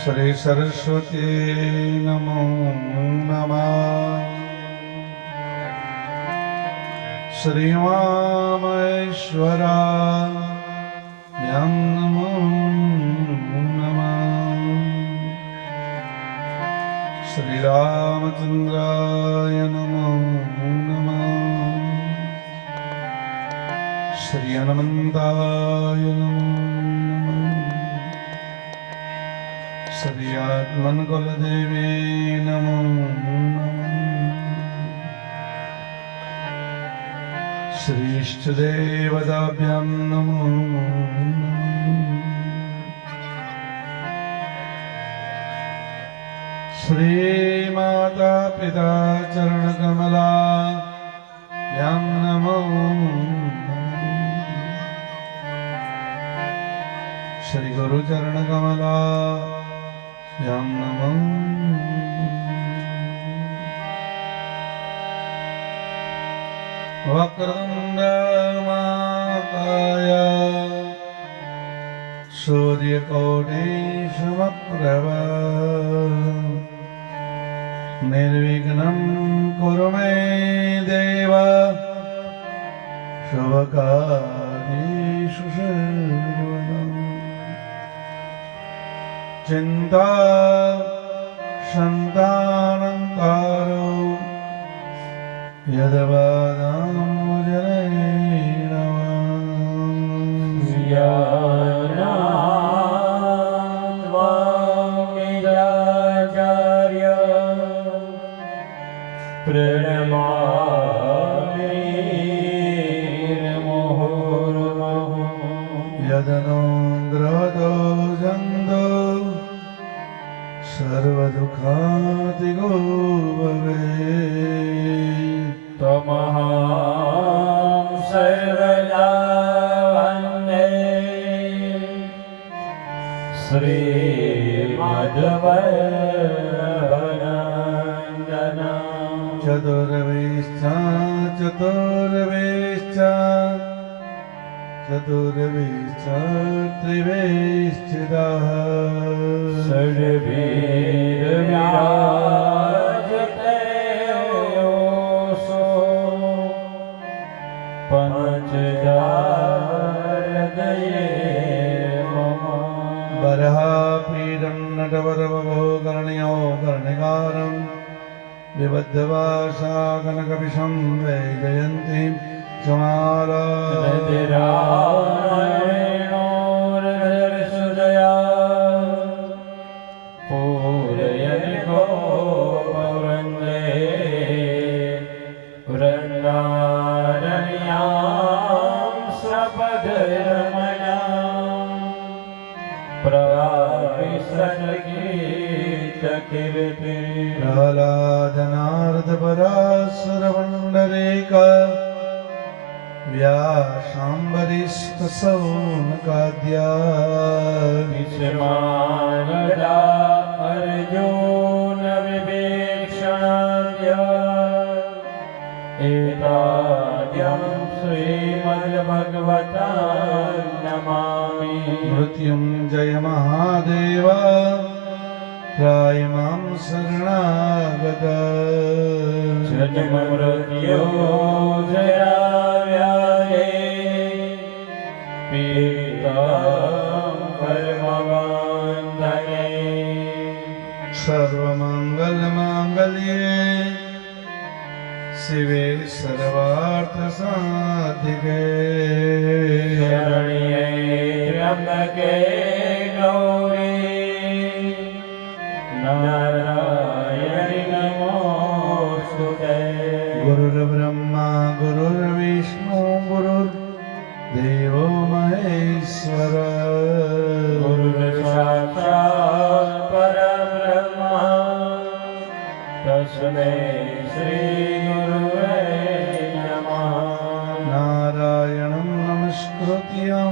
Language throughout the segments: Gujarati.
श्री सरस्वती नमो नमः। श्रीमामेश्वराभ्यां नमो नमः। श्रीरामचन्द्राय नमो नमः। श्री हनुमन्ताय नमो नमः। श्री आत्मनकुलदेवे नमो नमः। श्री इष्टदेवताभ्यां नमो नमः। श्री माता पिता चरणकमलाभ्यां नमो नमः। श्री गुरुचरणकमलाभ्यां नमो वक्रतुण्ड महाकाय सूर्यकोटि समप्रभ निर्विघ्नं कुरु मे देव शुभकार्येषु सर्वदा। चिन्ता सन्तानङ्कारो यद्वादाम्बुजनेन निजाचार्य प्रणमामि मुहुर्मुहुः। यदनुग्रहतो जन्तो सर्वदुःखातिगो भवेत्। त्वमहं सर्वदा वन्दे श्रीमद्वल्लभनन्दनं। चतुर्वेश्च त्रिवेश्चिदः षड्भिर्विराजते योऽसो पञ्चदारदये मम। बर्हापीडं नटवरवभो कर्णयो कर्णिकारं विबद्धभाषा कनकविषं वैजयन्तीं समालायणोर्धर्षुदया पूरयनि गोपवृन्दे वृन्दारण्यां सपदरमणां प्रवाहिषट्कीर्ति। प्रह्लादनार्दपराशरवण्डरेका व्यासाम्बरीष्टसौनकाद्या विस्मानदा अर्जुन विभीषणाद्या एताद्यं श्रीमद्भगवता नमामि। मृत्युञ्जय महादेव त्रायमां शरणागत। जन्ममृत्युजराव्याधे पीडितं परमबन्धने। सर्वमङ्गलमाङ्गल्ये शिवे सर्वार्थसाधिके शरण्ये त्र्यम्बके गौरी नारायणि नमोऽस्तुते। गुरुर्ब्रह्मा गुरुर्विष्णु गुरुर्देवो महेश्वर। गुरुर्साक्षात् परब्रह्म तस्मै श्रीगुरुवे नमः। नारायणं नमस्कृत्यं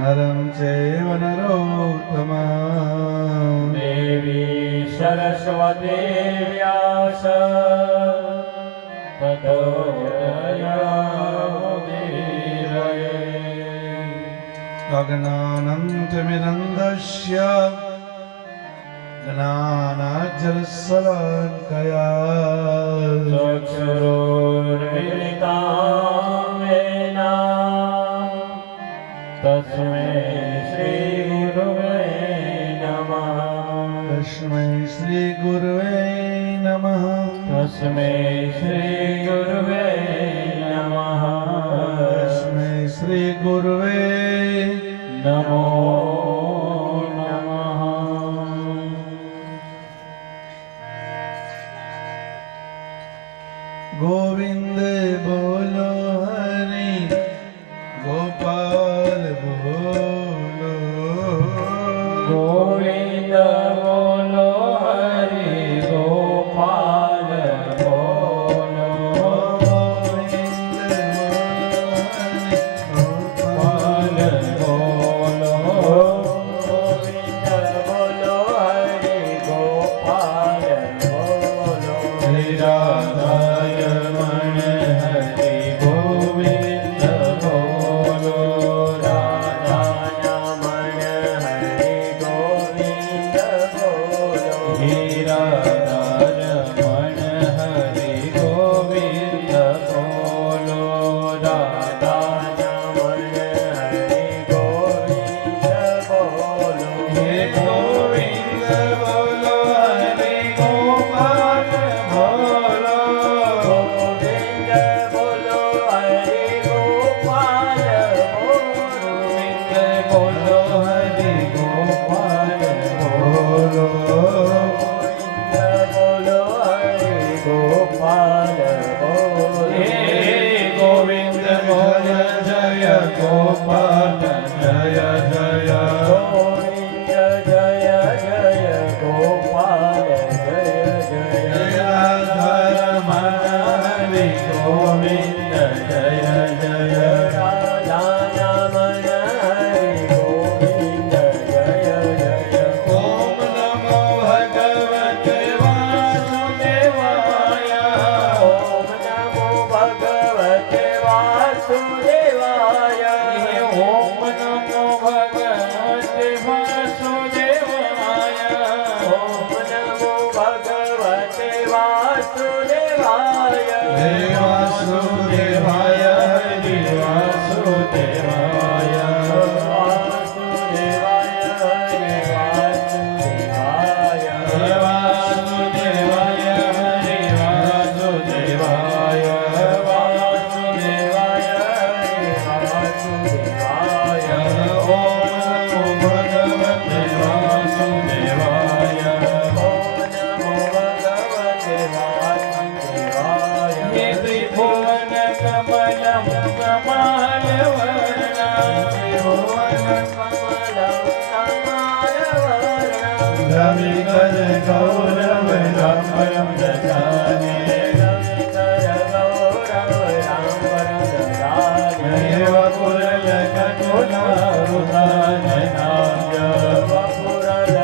नरं चैव नरोत्तमं। देवी सरस्वती व्यास ततो जयामुदीरये। अज्ञानन्तमिरन्दस्य ज्ञानाज्जलशलाकया चक्षुरुर्मिलितां येन तस्मै श्रीगुरुवे नमः तस्मै श्रीगुरुवे नमः तस्मै श्रीगुरुवे नमः तस्मै श्रीगुरुवे नमो नमः गोविंद बोलो हरि गोपाल बोलो गोविंद बोलो हरि गोपाल बोलो गोविंद गोपाल बोलो गोविंद बोलो हरि गोपाल बोलो राधारमण हरि गोविंद बोलो राधारमण हरि गोविंद बोलो राधारमण हरि गोविंद बोलो राधारमण हरि गोविंद बोलो हे गोविंद बोलो हरि गोपाल बोलो गोविंद बोलो हरि गोपाल गोविंद बोलो हरि गोपाल बोलो गोविंद बोलो हरि गोपाल बोलो हे गोविंद बोल जय गोपाल जय जय गोविंद जय जय गोपाल जय जय राधारमण हरि गोविंद जय जय राधारमण हरि गोविंद जय जय ओम नमो भगवते वासुदेवाय ओम नमो भगवते वासुदेवाय ओम नमो भगवते वासुदेवाय ओम नमो भगवते वासुदेवाय वासुदेवाय हरि वासुदेवाय वासुदेवाय हरि वासुदेवाय वासुदेवाय हरि वासुदेवाय वासुदेवाय हरि वासुदेवाय ओम नमो भगवते वासुदेवाय ओम नमो भगवते वासुदेवाय हे त्रिभुवन कमलं कमलवर्णं त्रिभुवन कमलं कमलवर्णं रविकर गौरव रामरम ददाने रविकर गौरव रामवरं ददाने देव कुरल ककुला रुदाननाय वपुरल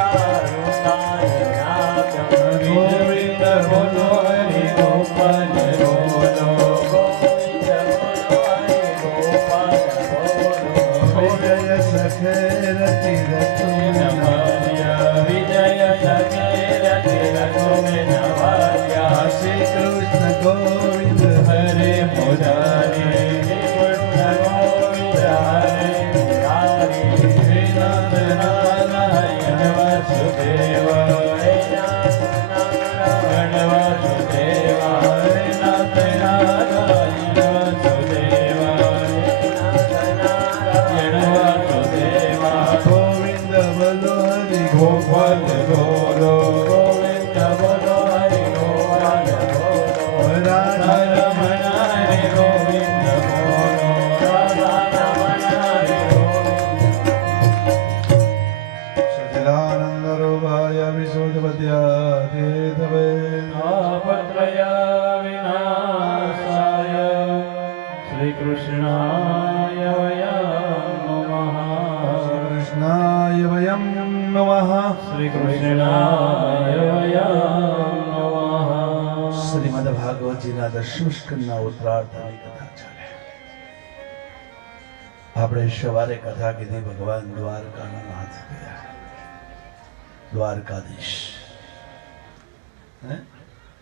ककुलारुताय नागं गोविंद बोलो हरि गोपाल बोलो गोविंद बोलो हरि गोपाल बोलो विजय सखे रति रतु नमार्या विजय सखेर तिलको में नवार्या श्री कृष्ण गोविंद हरे मुरारी कृष्ण गोविंद हरे मुरारी श्रीनाथ नारायण वासुदेव हे नाथ नारायण वासुदेव हरे नाथ नारायण वासुदेव नाथ नारायण वासुदेव गोविंद बोलो हरि गोपाल बोलो गोविंद बोलो हरि गोपाल बोलो राधा रमण हरि गोविंद बोलो राधारमण हरि गोविंद सच्चिदानंद रूपाय विशुद्धपद्याय तवे तापत्रय विनाशाय श्रीकृष्णाय वयं नमः कृष्णाय वयं नमः श्रीकृष्णाय वयं नमः શ્રીમદ ભાગવતજીના 10મ સ્કંદના ઉત્તરાર્ધની કથા ચાલે. આપણે સવારે કથા કીધી ભગવાન દ્વારકાના નાથ ગયા. દ્વારકાધીશ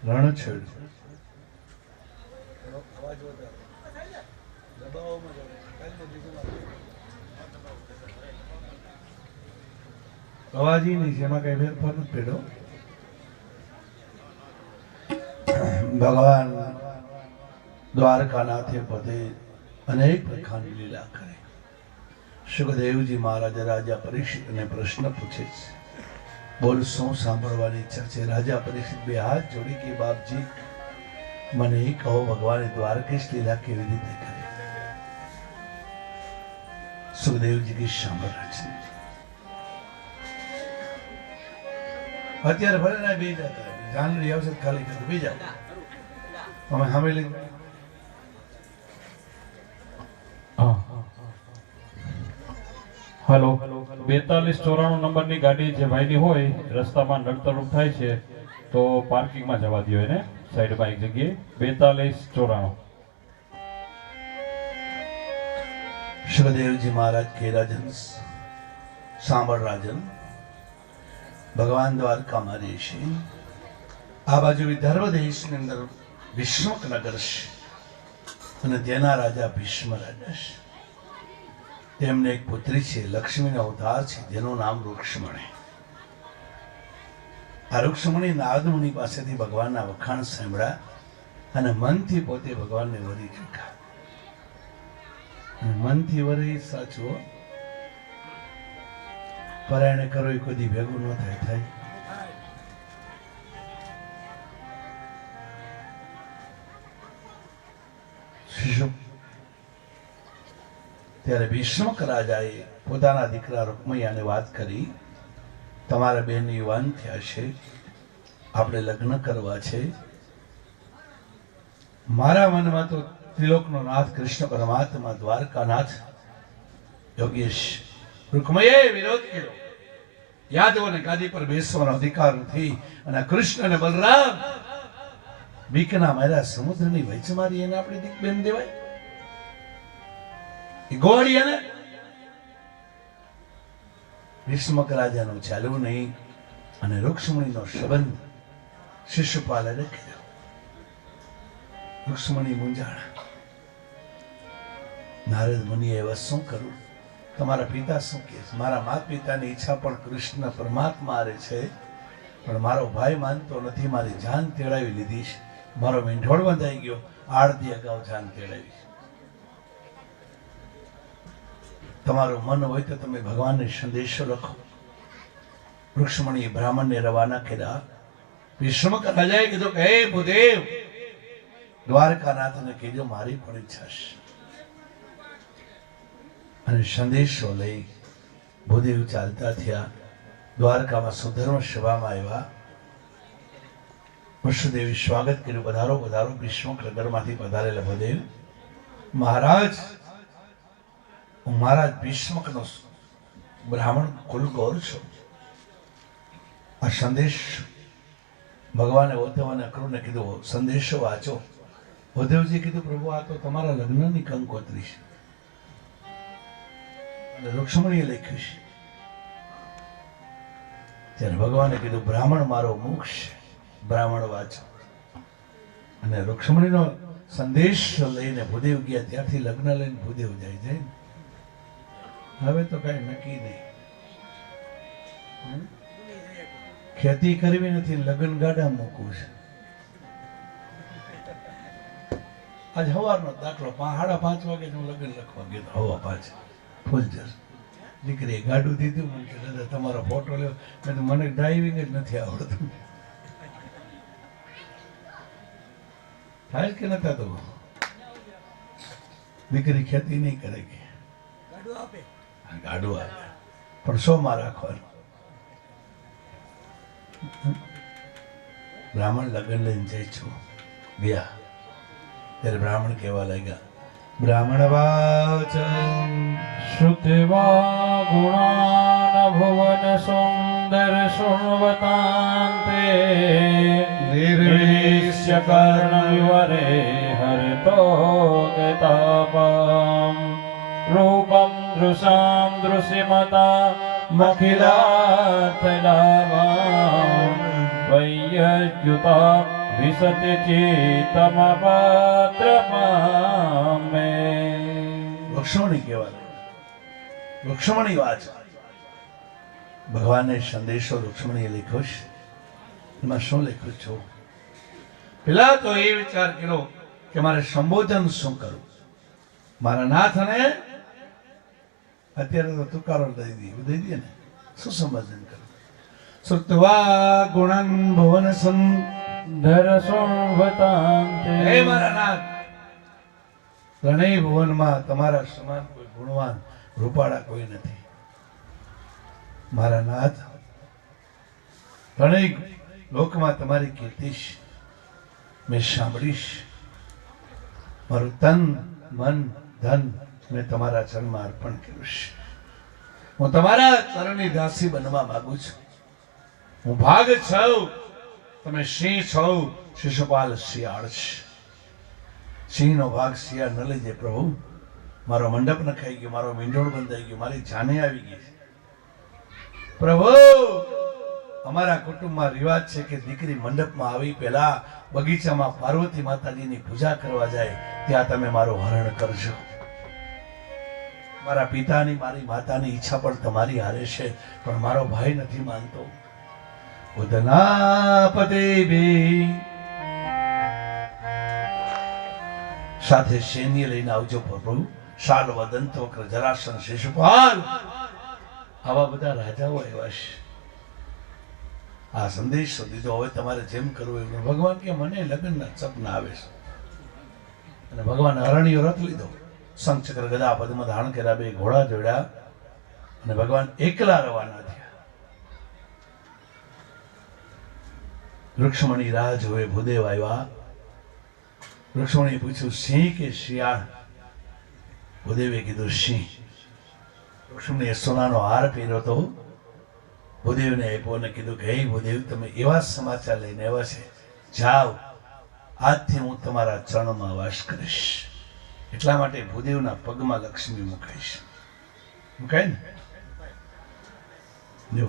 રણછોડ અવાજી નહીં છે, એમાં કઈ ફેરફાર નથી પડ્યો. ભગવાન દ્વારકાનાથે પદે અનેક પ્રકારની લીલા કરી. સુખદેવજી મહારાજ રાજા પરીક્ષિતને પ્રશ્ન પૂછે છે, બોલ શું સાંભળવાની ઈચ્છા છે? રાજા પરીક્ષિત બે હાથ જોડી કે બાપજી મને એ કહો, ભગવાને દ્વારકેશ લીલા કેવી રીતે કરી? સુખદેવજી કી સાંભળ છે. અત્યારે ભલે ના બે જતા જાનડી આવશે ખાલી કરી બે જાવ અમે સામે લઈ. હેલો, 4294 નંબરની ગાડી જે ભાઈની હોય રસ્તામાં નડતરરૂપ થાય છે તો પાર્કિંગમાં જવા દો એને, સાઈડમાં એક જગ્યાએ. 4294. સુખદેવજી મહારાજ કે રાજન સાંભળ રાજન, ભગવાન દ્વારકામાં રહે છે. આ બાજુ વિદર્ભ દેશની અંદર વિષ્ણુક નગર છે અને તેના રાજા ભીષ્મ રાજા છે. તેમને એક પુત્રી છે, લક્ષ્મીનો અવતાર છે, જેનું નામ રૂક્ષ્મણી. આ રૂક્ષ્મણી નારદ મુનિ પાસેથી ભગવાનના વખાણ સાંભળ્યા અને મનથી પોતે ભગવાનને વરી ચૂક્યા. મનથી વરી સાચવો, પરાયણે કરો એ કોઈ ભેગું ન થાય. શિશુ ત્યારે ભીષ્મક રાજાએ પોતાના દીકરા રૂકમૈયાને વાત કરી, તમારા બેન યુવાન થયા છે, આપણે લગ્ન કરવા છે. મારા મનમાં તો ત્રિલોકનો નાથ કૃષ્ણ પરમાત્મા દ્વારકાનાથ યોગેશ રૂકમૈયાએ વિરોધ કર્યો. યાદવોને ગાદી પર બેસવાનો અધિકાર નથી અને કૃષ્ણ અને બલરામ બીકના માર્યા સમુદ્રની વચ્ચે મારી એને આપણી દીક બેન દેવાય? એ ગોળીયાને ભીષ્મક રાજાનું ચાલવું નહીં અને રૂક્ષ્મણીનો સંબંધ શિશુપાલે રાખ્યો. રૂક્ષ્મણી મૂંઝાણા. નારદ મુનિએ હવે શું કરું? તમારા પિતા શું કહે છે? મારા માતા પિતાની ઈચ્છા પણ કૃષ્ણ પરમાત્મા રહે છે, પણ મારો ભાઈ માનતો નથી. મારી જાન તેડાવી લીધી છે, મારો મીંઢોળ બંધાઈ ગયો, આડદી અગાઉ જાન તેડાવી. તમારું મન હોય તો તમે ભગવાનને સંદેશો લખો. રૂક્ષ્મણીએ બ્રાહ્મણને રવાના કર્યા. ભીષ્મક રાજાએ કીધું કે હે ભૂદેવ, દ્વારકાનાથને કહેજો મારી પણ ઈચ્છા છે. અને સંદેશો લઈ ભૂદેવ ચાલતા થયા. દ્વારકામાં સુધર્મ સભામાં આવ્યા. વસુદેવી સ્વાગત કર્યું, પધારો પધારો. ભીષ્મક નગરમાંથી પધારેલા ભૂદેવ, મહારાજ હું મહારાજ ભીષ્મકનો બ્રાહ્મણ કુલગૌર છું. આ સંદેશ ભગવાને ઉદ્ધવને અક્રૂરને કીધું, સંદેશો વાંચો. ઉદ્ધવજી કીધું, પ્રભુ આ તો તમારા લગ્નની કંકોત્રી છે અને રૂક્ષ્મણીએ લખ્યું છે. ત્યારે ભગવાને કીધું, બ્રાહ્મણ મારો મોક્ષ છે, બ્રાહ્મણ વાંચો. અને રૂક્ષ્મણીનો સંદેશ લઈને ભૂદેવ ગયા. ત્યાંથી લગ્ન લઈને ભૂદેવ જાય છે. હવે તો કઈ નક્કી નહીં. ખેતી કરવી નથી, લગ્ન ગાડા મૂકવું છે. આજ સવારનો દાખલો 5:30 વાગે હું લગ્ન લખવા ગયો. 5:30 ફૂલજર દીકરીએ ગાડું દીધું. મને કે દાદા તમારો ફોટો લ્યો. મેં તો મને ડ્રાઇવિંગ જ નથી આવડતું. થાય કે નતા તો દીકરી ખેતી નહીં કરે કે ગાડું આપે, પણ શોમાં રાખવાનું. બ્રાહ્મણ લગ્ન લઈને જાય છું ગયા. ત્યારે બ્રાહ્મણ કહેવા લાગ્યા, બ્રાહ્મણ વાચ શ્રુતિવા ગુણાન ભુવન સુંદર શૃણવતાંતે નિર્વિશ્ય કર્ણવિવરે હરતો ગતાપમ રૂપમ દૃશામ દૃશ્યમતા મખિલાતલાવાં વૈયચ્યુતા વિશતે ચેતમપાત્રમાં મે. લક્ષ્મણી કહેવા લક્ષ્મણી વાત ભગવાનને સંદેશો લક્ષ્મણીએ લખ્યો છે. એમાં શું લખ્યું છે? પેલા તો એ વિચાર કર્યો કે મારે સંબોધન શું કરું. મારા નાથને અત્યારે તો તુકારો દઈ દઈએ ને, શું સંબોધન કરું? શ્રુત્વા ગુણન ભુવન ધર સોણવતાંતે. હે મારા નાથ, ત્રણેય ભુવનમાં તમારા સમાન કોઈ ગુણવાન રૂપાળા કોઈ નથી. મારા નાથ, ત્રણેય લોકમાં તમારી કીર્તિ મેં સાંભળીશ. મારું તન મન ધન મેં તમારા ચરણમાં અર્પણ કર્યું છે. હું તમારા ચરણની દાસી બનવા માંગુ છું. હું ભાગ છું, તમે સિંહ છો, શિશુપાલ શિયાળ છે. સિંહનો ભાગ શિયાળ ન લઈ જાય પ્રભુ. મારો મંડપ નખાઈ ગયો, મારો મીંડોળ બંધાઈ ગયો, મારી જાને આવી ગઈ છે. પ્રભુ, અમારા કુટુંબમાં રિવાજ છે કે દીકરી મંડપમાં આવી પહેલા બગીચામાં પાર્વતી માતાજીની પૂજા કરવા જાય, ત્યાં તમે મારું હરણ કરજો. મારા પિતાની મારી માતાની ઈચ્છા પણ તમારી હારે છે, પણ મારો ભાઈ નથી માનતો. ઉદનાપતે બી સાથે સૈન્ય લઈને આવજો પ્રભુ. શાલ વદંત વક્ર જરાસન શિશુપાલ આવા બધા રાજાઓ આવ્યા છે. આ સંદેશો દીધો, હવે તમારે જેમ કરવું એવું. ભગવાન કે મને લગ્નના સપના આવે છે. અને ભગવાન હરણીયો રથ લીધો, શંખ ચક્ર ગદા પદ્મ ધારણ કર્યા, બે ઘોડા જોડ્યા અને ભગવાન એકલા રવાના થયા. રુક્ષ્મણી રાહ જોવે, ભૂદેવ આવ્યા. રુક્ષ્મણીએ પૂછ્યું સિંહ કે શિયાળ? ભૂદેવે કીધું સિંહ. રુક્ષ્મણીએ સોનાનો હાર પહેર્યો હતો, ભૂદેવને આપ્યો અને કીધું કે હે ભૂદેવ, તમે એવા સમાચાર લઈને આવ્યા છે, જાઓ, આજથી હું તમારા ચરણમાં વાસ કરીશ. એટલા માટે ભૂદેવના પગમાં લક્ષ્મી મુકાઈશ. મુકાય ને? જો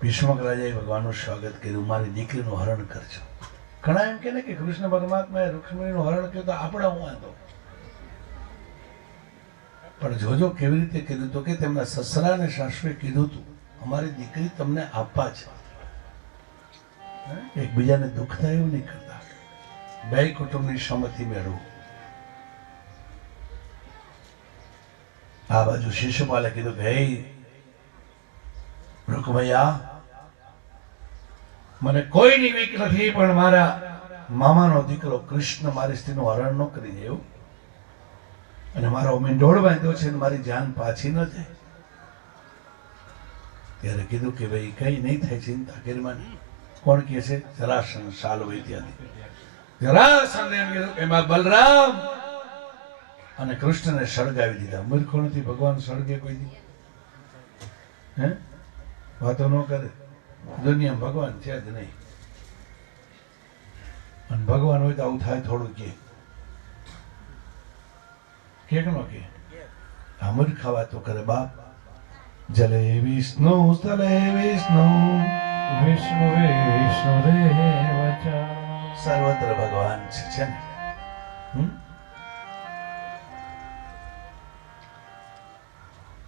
ભીષ્મક રાજાએ ભગવાનનું સ્વાગત કર્યું, મારી દીકરીનું હરણ કરજો. ઘણા એમ કે ને કે કૃષ્ણ પરમાત્માએ રુક્ષ્મણીનું હરણ કર્યું તો આપણા હું વાંધો. પણ જોજો કેવી રીતે કીધું તો કે તેમના સસરા અને સાસુએ કીધું હતું અમારી દીકરી તમને આપવા છે. એકબીજાને દુઃખ થાય એવું નહીં કરતા, બે કુટુંબની સંમતિ મેળવો. આ બાજુ શિશુપાલે કીધું કે હે રૂકમૈયા, મને કોઈની બીક નથી, પણ મારા મામાનો દીકરો કૃષ્ણ મારી સ્ત્રીનું હરણ ન કરી દેવું, અને મારો મીંડોળ બાંધ્યો છે, મારી જાન પાછી ન જાય. ત્યારે કીધું કે ભાઈ કઈ નહીં થાય, ચિંતા કરીમાં. કોણ કહે છે? જરાસંઘ શાલ વૈદ્યાથી. જરાસંઘ એમ કીધું કે એમાં બલરામ અને કૃષ્ણને સળગાવી દીધા. મૂર્ખો નથી, ભગવાન સળગે કોઈ દી? હે વાતો ન કરે. દુનિયા ભગવાન છે જ નહીં. અને ભગવાન હોય તો આવું થાય થોડું કે ન કે આ મૂર્ખા વાતો કરે બાપ. જલે વિષ્ણુ સ્થલે વિષ્ણુ વિષ્ણુ વિષ્ણુ રેવ ચ. સર્વત્ર ભગવાન છે ને.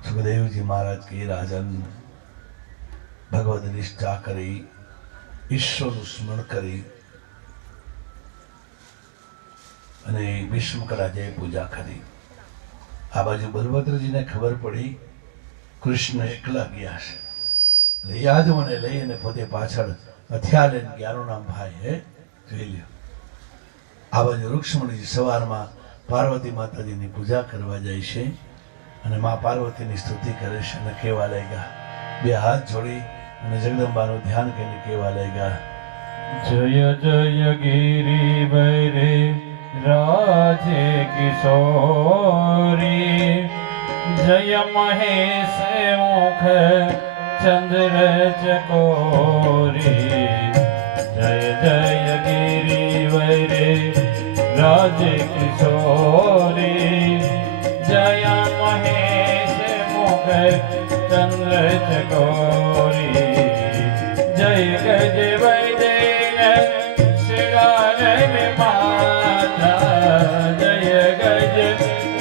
સુખદેવજી મહારાજ કે રાજન ભગવદ નિષ્ઠા કરી, ઈશ્વરનું સ્મરણ કરી અને ભીષ્મક રાજાએ પૂજા કરી. આ બાજુ બલભદ્રજીને ખબર પડી કૃષ્ણ એકલા ગયા છે, એટલે યાદવને લઈ અને પોતે પાછળ હથિયાર લઈને જ્ઞાનું નામ ભાઈ હે જોઈ લ્યો. આ બાજુ રુક્ષ્મણીજી સવારમાં પાર્વતી માતાજીની પૂજા કરવા જાય છે અને મા પાર્વતીની સ્તુતિ કરે છે અને કહેવા લાગ્યા, બે હાથ જોડી અને જગદંબાનું ધ્યાન કરીને કહેવા લાગ્યા, જય જય ગિરી વૈરે રાજે કિશોરી, જય મહેશ મુખ ચંદ્ર ચકોરી, જય જય ગિરી વૈરે રાજે કિશોરી, જય મહેશ મુખ ચંદ્ર ચકોરી જય ગજ વૈદૈન શિરાનન માતા જય ગજ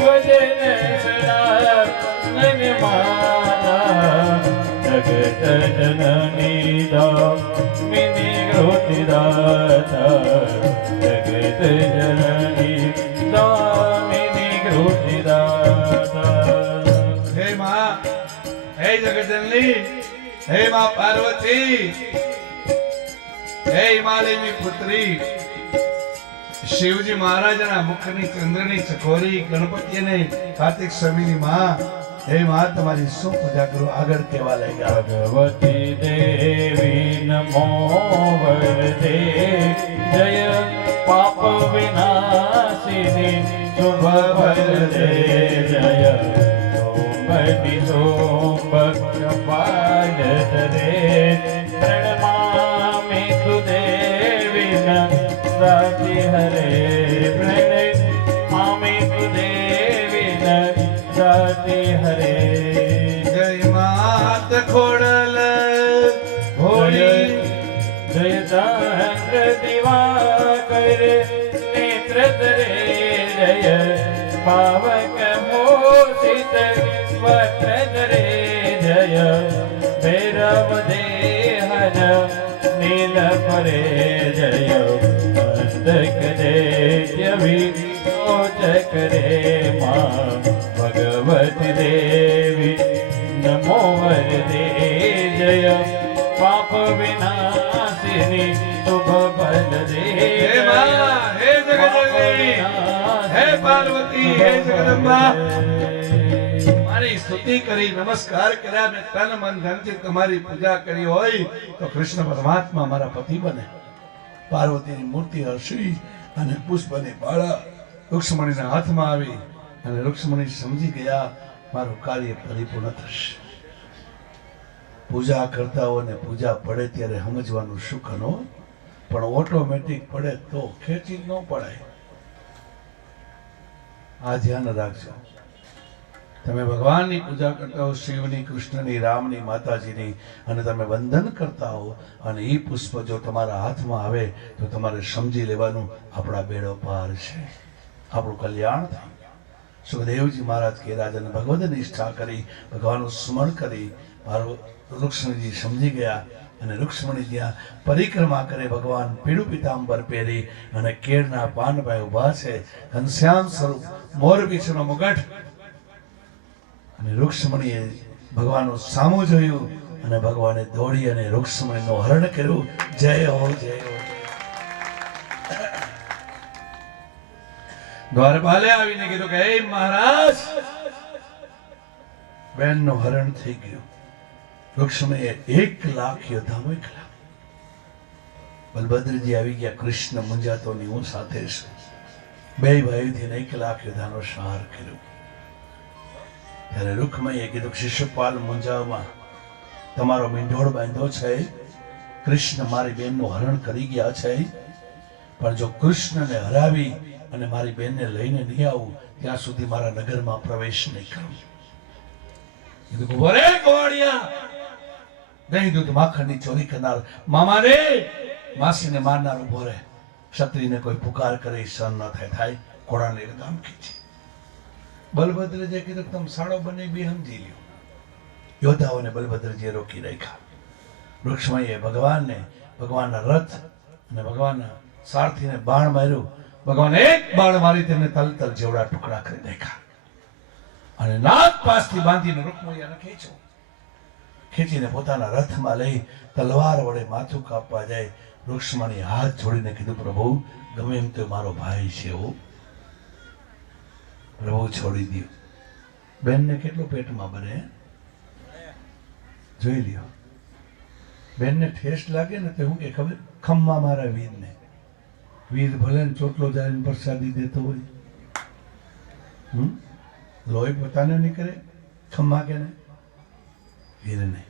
વૈદૈન શિરાનન માતા જગત જનની દામિની ગૃતિદાતા જગત જનની દામિની ગૃતિદાતા હે માં, હે જગતજનની, હે માં પાર્વતી, હે હિમાલયની પુત્રી, શિવજી મહારાજના મુખની ચંદ્રની ચકોરી, ગણપતિને કાર્તિક સ્વામીની માં, હે માં તમારી શું પૂજા કરું? આગળ કેવા લાગ્યા? ભગવતી દેવી નમો વરદે જય પાપ વિનાશિની શુભ વરદે જય સોમતી સોમપાલ રે પ્રણમામિ તુ દેવી રાજી હરે પ્રણમામિ તુ દેવી રાજી હરે જય માત ખોડલ ભોળી, જય ચંદ્ર દિવાકર નેત્ર ધરે જય પાવક મોષિત વસ્ત્ર ધરે જય ભૈરવ દેહન નીલ પરે જય અંધક દૈત્ય વિમોચક રે માં ભગવતી દેવી નમો વરદે જય પાપ વિનાશિની શુભ બલદે હે માં, હે જગતજનની, હે પાર્વતી, હે જગદંબા, મારી સ્તુતિ કરી, નમસ્કાર કર્યા, મેં તન મન ધનથી તમારી પૂજા કરી હોય તો કૃષ્ણ પરમાત્મા મારા પતિ બને. પાર્વતીની મૂર્તિ હર્ષી અને પુષ્પની માળા રૂક્ષ્મણીના હાથમાં આવી અને રૂક્ષ્મણી સમજી ગયા મારું કાર્ય પરિપૂર્ણ થશે. પૂજા કરતા હોય ને પૂજા પડે ત્યારે સમજવાનું સુખ નો, પણ ઓટોમેટિક પડે તો ખેંચી ન પડાય. આ ધ્યાન રાખજો. તમે ભગવાનની પૂજા કરતા હો, શિવની, કૃષ્ણની, રામની, માતાજીની, અને તમે વંદન કરતા હો અને એ પુષ્પ જો તમારા હાથમાં આવે તો તમારે સમજી લેવાનું આપણા બેડો પાર છે, આપણું કલ્યાણ થાય. સુખદેવજી મહારાજ કે રાજાને ભગવદ નિષ્ઠા કરી, ભગવાનનું સ્મરણ કરી, રૂક્ષ્મણીજી સમજી ગયા અને રૂક્ષ્મણી જ્યાં પરિક્રમા કરે, ભગવાન પીળું પીતાંબર પહેરી અને કેળના પાન ભાઈ ઉભા છે, ઘનશ્યામ સ્વરૂપ મોરપીંછનો મુગટ, અને રૂક્ષ્મણીએ ભગવાનનું સામું જોયું અને ભગવાને દોડી અને રૂક્ષ્મણીનું હરણ કર્યું. જય હો, જય હો. દ્વારપાલે આવીને કીધું કે હે મહારાજ, બેનનું હરણ થઈ ગયું. રૂક્ષ્મણીએ 1 લાખ યોદ્ધા મોકલ્યા. બલભદ્રજી આવી ગયા, કૃષ્ણ મુંજાતોની હું સાથે છું. બે ભાઈઓથી 1 લાખ યોદ્ધાનો સંહાર કર્યો. ત્યારે રૂક્ષ્મણીએ કીધું કે શિશુપાલ મુંજાવમાં તમારો મીંઢોળ બાંધ્યો છે, કૃષ્ણ મારી બેનનું હરણ કરી ગયા છે, પણ જો કૃષ્ણને હરાવી અને મારી બેનને લઈને નહીં આવું ત્યાં સુધી મારા નગરમાં પ્રવેશ નહીં કરું. કીધું વરે ગોવાળિયા, દહીં દૂધ માખણની ચોરી કરનાર, મામાને માસીને મારનાર ઉભો રહે. ક્ષત્રિયને કોઈ પુકાર કરે સહન ન થાય, ઘોડાને ગામ ખીચી. બલભદ્રજીએ કીધું તમે સાડો બને બી સમજી લ્યો. યોદ્ધાઓને બલભદ્રજીએ રોકી રાખ્યા. રૂક્ષ્મણીએ ભગવાનના રથ અને ભગવાનના સારથીને બાણ માર્યું. ભગવાન એક બાણ મારી તેમને તલતલ જેવડા ટુકડા કરી નાખ્યા અને નાગ પાસથી બાંધીને રૂક્ષ્મણીને ખેંચીને પોતાના રથમાં લઈ તલવાર વડે માથું કાપવા જાય. રૂક્ષ્મણી હાથ જોડીને કીધું પ્રભુ ગમે એમ તો મારો ભાઈ છે, પ્રભુ છોડી દો. બેનને કેટલું પેટમાં બને જોઈ લ્યો. બેનને ઠેસ લાગે ને તો હું કે ખબર, ખમ્મા મારા વીરને. વીર ભલે ને ચોટલો જાય પ્રસાદી દેતો હોય, લોહી પોતાને નીકળે, ખમ્મા કે ને વીરને.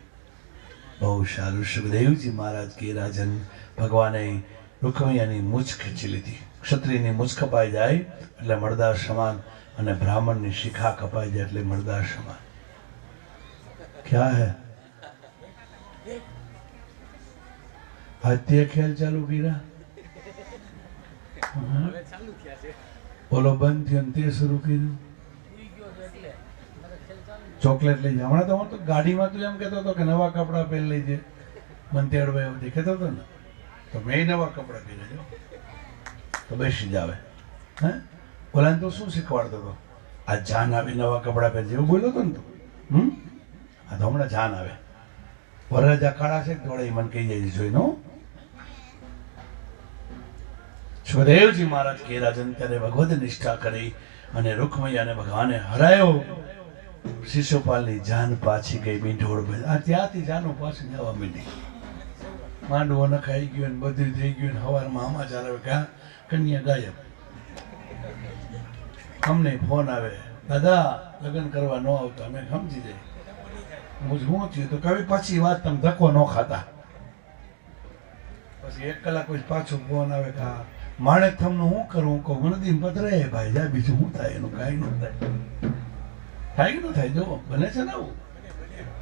બહુ સારું. સુખદેવજી મહારાજ કે રાજન ભગવાને રૂક્ષ્મણીની મૂછ ખેંચી લીધી. ક્ષત્રિયની મૂછ કપાઈ જાય એટલે મળદાર સમાન, અને બ્રાહ્મણની શિખા કપાઈ જાય એટલે મળદાર સમાન. क्या है हाथी खेल चालू किया બોલો બંધ થયો ને તે શરૂ કર્યું ચોકલેટ લઈ જાય હમણાં તો હું તો ગાડીમાં તું એમ કહેતો હતો કે નવા કપડાં પહેરી લેજે મને તેડવા એવું દેખાતો હતો ને તો મેં નવા કપડાં પહેરી જો તો બેસી જ આવે હે ઓલાને તો શું શીખવાડતો હતો આ જાન આવી નવા કપડાં પહેરજે એવું બોલ્યો હતો ને તું આ તો હમણાં જાન આવે વરરાજા કાળા છે દોડે મને કહી જાય જોઈને હો સુખદેવજી મહારાજ કે રાજન ત્યારે ભગવદ નિષ્ઠા કરી અને રૂકમૈયાને ભગવાને હરાયો શિશુપાલની જાન પાછી ગઈ મીંઢોળ આ ત્યાંથી જાનો પાછી જવા માંડી માંડવો નખાઈ ગયો ને બધું થઈ ગયું ને સવારમાં સમાચાર આવે કે કન્યા ગાયબ અમને ફોન આવે દાદા લગ્ન કરવા ન આવતા અમે સમજી જાય હું શું થયું તો કવિ પાછી વાત તમે ધક્કો ન ખાતા પછી 1 કલાક પછી પાછો ફોન આવે કે માણેક થમનું હું કરું કહું નદીમ પધરે ભાઈ જા બીજું શું થાય એનું કાંઈ ન થાય થાય કે ન થાય જો બને છે ને આવું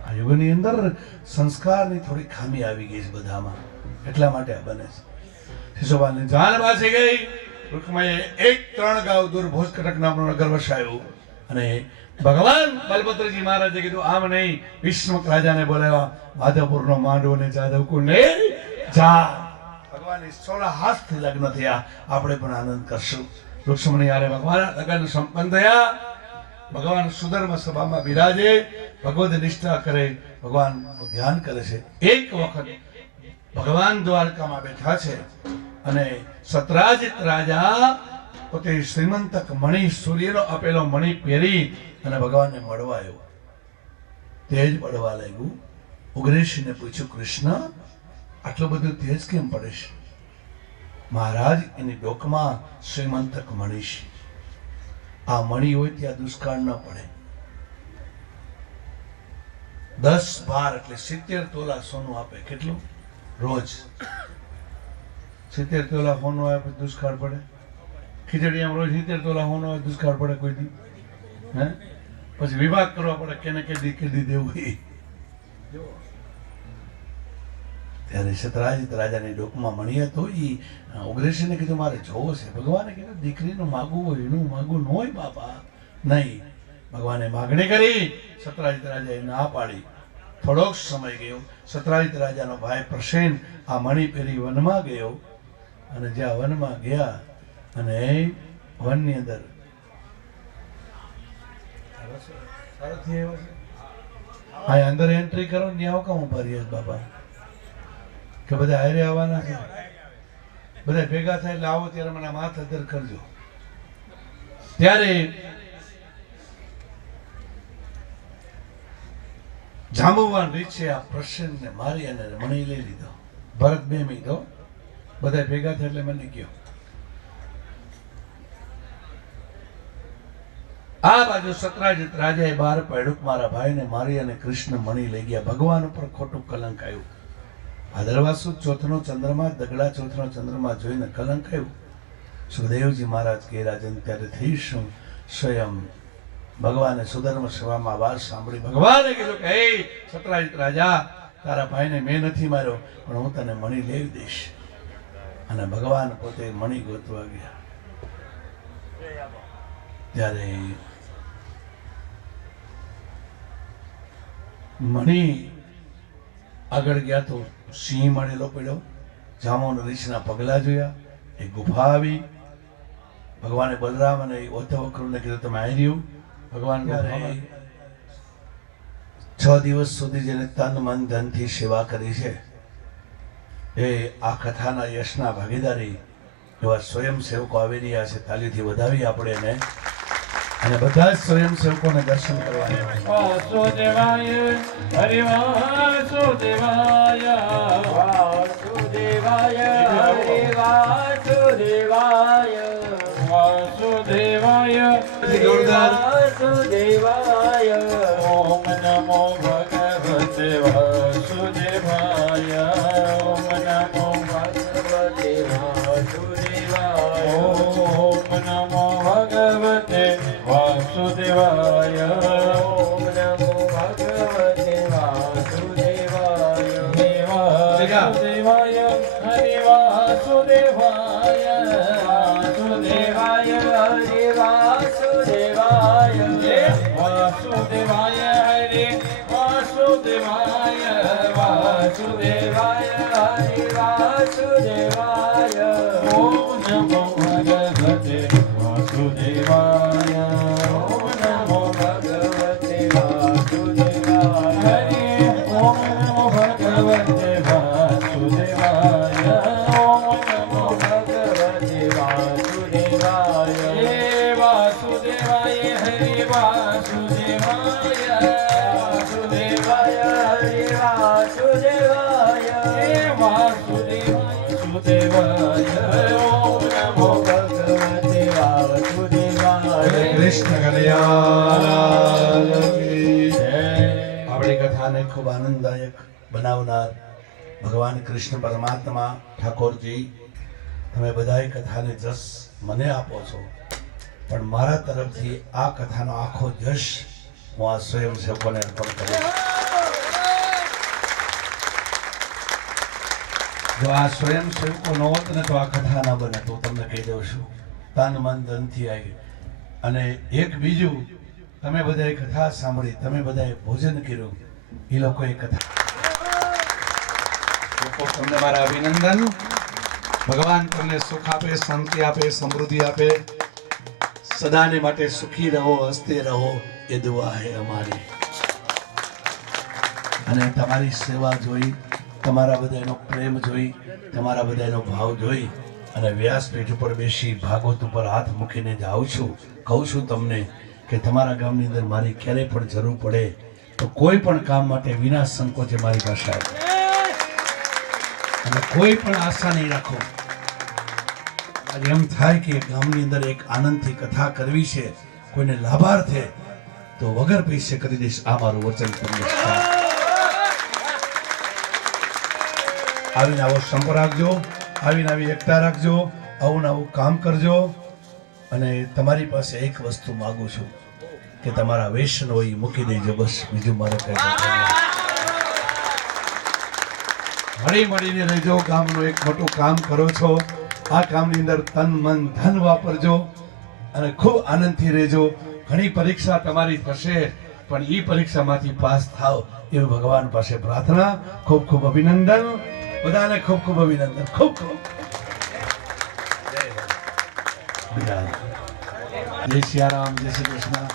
આ યુગની અંદર સંસ્કારની થોડી ખામી આવી ગઈ છે બધામાં એટલા માટે આ બને છે શિશુપાલની જાન પાછી ગઈ રૂકમૈયાએ 1-3 ગાંવ દૂર ભોજકટક નામનું નગર વસાયું અને ભગવાન બલભદ્રજી મહારાજે કીધું આમ નહીં વિષ્ણુક રાજાને બોલાવ્યા માધવપુરનો માંડવો ને જાદવ કુંડે જા ભગવાન 16 હાથથી લગ્ન થયા આપણે પણ આનંદ કરશું રૂક્ષ્મણી યારે ભગવાન લગ્ન સંપન્ન થયા ભગવાન સુધર્મ સભામાં બિરાજે ભગવદ નિષ્ઠા કરે ભગવાનનું ધ્યાન કરે છે એક વખત ભગવાન દ્વારકામાં બેઠા છે અને સતરાજીત રાજા પોતે શ્રીમંતક મણિ સૂર્યનો આપેલો મણિ પહેરી અને ભગવાનને મળવા આવ્યો તેજ પડવા લાગ્યું ઉગ્રેશીને પૂછ્યું કૃષ્ણ આટલું બધું તેજ કેમ પડે છે મહારાજ એની ડોકમાં શ્રીમંતક મણિ છે આ મણિ હોય ત્યાં દુષ્કાળ ન પડે 10-12 એટલે 70 તોલા સોનું આપે કેટલું રોજ 70 તોલા સોનું આપે દુષ્કાળ પડે ખીચડી આમ રોજ 70 તોલા સોનું આવે દુષ્કાળ પડે કોઈ દી હે પછી વિભાગ કરવા પડે કેને કેદી દેવું એ ત્યારે સતરાજીત રાજાની ડોકમાં મણી હતો એ ઉગ્રેશીને કીધું મારે જોવો છે ભગવાને કીધું દીકરીનું માગવું હોય એનું માગવું ન હોય બાપા નહીં ભગવાને માગણી કરી સતરાજીત રાજાએ ના પાડી થોડોક સમય ગયો સતરાજીત રાજાનો ભાઈ પ્રસેન આ મણી પહેરી વનમાં ગયો અને જ્યાં વનમાં ગયા અને વનની અંદર હા અંદર એન્ટ્રી કરો ને ત્યાં કામ ઉભા રહીએ બાપા કે બધા હારે આવવાના છે બધા ભેગા થાય એટલે આવો ત્યારે મને માથ અદર કરજો ત્યારે જાંબુવાન રીછે આ પ્રસન્નને મારી અને મણી લઈ લીધો ભરત બે મીધો બધા ભેગા થાય એટલે મને ગયો આ બાજુ સતરાજીત રાજાએ બહાર પાડ્યું મારા ભાઈને મારી અને કૃષ્ણ મણી લઈ ગયા ભગવાન ઉપર ખોટું કલંક આવ્યું ભાદરવા સુદ ચોથનો ચંદ્રમા દગડા ચોથનો ચંદ્રમા જોઈને કલંક આવ્યું સુખદેવજી મહારાજ કે રાજન ત્યારે થઈશું સ્વયં ભગવાને સુધર્મ સભામાં વાત સાંભળી ભગવાને કીધું કે હે સતરાજીત રાજા તારા ભાઈને મેં નથી માર્યો પણ હું તને મણી લેવી દઈશ અને ભગવાન પોતે મણી ગોતવા ગયા ત્યારે મણી આગળ ગયા તો સિંહ મળેલો પડ્યો જામોન રીછના પગલા જોયા એક ગુફા આવી ભગવાને બલરામ અને ઓધવક્રુને કીધું તમે આવી રહ્યું ભગવાન 6 દિવસ સુધી જેને તન મન ધનથી સેવા કરી છે એ આ કથાના યશના ભાગીદારી એવા સ્વયંસેવકો આવી રહ્યા છે તાલીથી વધાવી આપણે એને અને બધા જ સ્વયંસેવકોને દર્શન કરવાના વાસુદેવાય હરિ વાસુદેવાય વાસુદેવાય હરિ વાસુદેવાય વાસુદેવાય વાસુદેવાય ઓમ નમો ભગવતે વાસુદેવાય ઓમ નમો ભગવતે વાસુદેવાય ઓમ નમો ભગવતે વાસુદેવાય ઓમ નમો ભગવતે વાસુદેવાય વાસુદેવાય હરિ વાસુદેવાય ઓમ નમો ભગવતે વાસુદેવાય ઓમ નમો ભગવતે વાસુદેવાય હરિ ઓમ નમો ભગવતે વાસુદેવાય ઓમ નમો ભગવતે વાસુદેવાય હે વાસુદેવાય હરિ વાસુદેવાય વાસુદેવાય હરિ વાસુદેવાય હે વાસુદેવાય ઓમ નમો ભગવતે વાસુદેવાય કૃષ્ણ કનૈયા આપણી કથાને ખૂબ આનંદદાયક બનાવનાર ભગવાન કૃષ્ણ પરમાત્મા ઠાકોરજી, તમે બધાએ કથાને જસ મને આપો છો, પણ મારા તરફથી આ કથાનો આખો જશ હું આ સ્વયંસેવકોને અર્પણ કરું છું. જો આ સ્વયંસેવકો ન હોત ને તો આ કથા ના બને, તો તમને કહી દઉં છું. તન મન ધનથી આવી. અને એક બીજું, તમે બધાએ કથા સાંભળી, તમે બધાએ ભોજન કર્યું, એ લોકોએ કથા. લોકો તમને મારા અભિનંદન. ભગવાન તમને સુખ આપે, શાંતિ આપે, સમૃદ્ધિ આપે. સદાને માટે સુખી રહો, હસતે રહો, એ દુઆ હે અમારી. અને તમારી સેવા જોઈ, તમારા બધાનો પ્રેમ જોઈ, તમારા બધાનો ભાવ જોઈ અને વ્યાસપીઠ ઉપર બેસી ભાગવત ઉપર હાથ મૂકીને જાઉં છું. કહું છું તમને કે તમારા ગામની અંદર મારી ક્યારેય પણ જરૂર પડે તો કોઈ પણ કામ માટે વિના સંકોચે મારી પાસે આવે. અને કોઈ પણ આશા નહીં રાખો. આજે એમ થાય કે ગામની અંદર એક આનંદથી કથા કરવી છે, કોઈને લાભાર્થે, તો વગર પૈસે કરી દઈશ. આ મારું વચન તમને. આવીને આવો સંપ રાખજો, આવીને આવી એકતા રાખજો, આવું આવું કામ કરજો. અને તમારી પાસે એક વસ્તુ માગું છું કે તમારા વેસન હોય મૂકી દેજો, બસ. બીજું મારે કઈ હળી મળીને રહેજો. ગામનું એક મોટું કામ કરો છો, આ કામની અંદર તન મન ધન વાપરજો અને ખૂબ આનંદથી રહેજો. ઘણી પરીક્ષા તમારી થશે, પણ એ પરીક્ષામાંથી પાસ થાવ એવી ભગવાન પાસે પ્રાર્થના. ખૂબ ખૂબ અભિનંદન બધાને, ખૂબ ખૂબ અભિનંદન. ખૂબ ખૂબ જય સિયારામ, જય શ્રી કૃષ્ણ.